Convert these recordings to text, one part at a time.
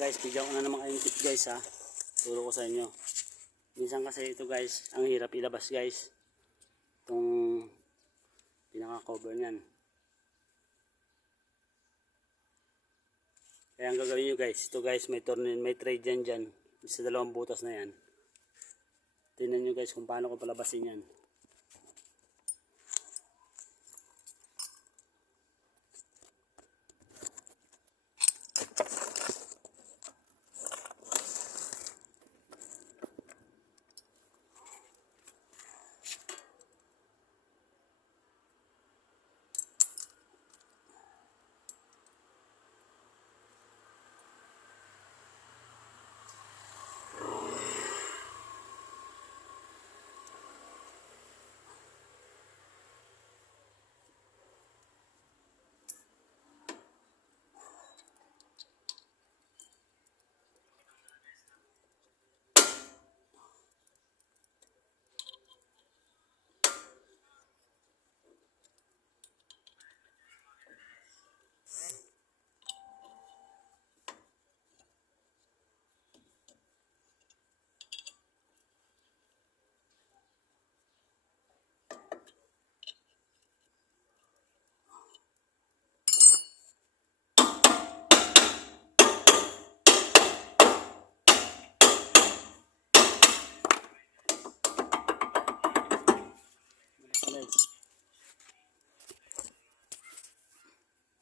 guys, bigyan ko na naman kayong tip guys ha. Turo ko sa inyo. Minsan kasi ito guys, ang hirap ilabas guys. Itong pinaka cover niyan. Kaya ang gagawin nyo guys, ito guys may tornil, may thread dyan. Sa dalawang butas na yan. Tingnan nyo guys kung paano ko palabasin yan.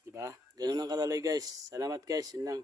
Diba? Ganun ang kadalay guys. Salamat guys. Yun lang.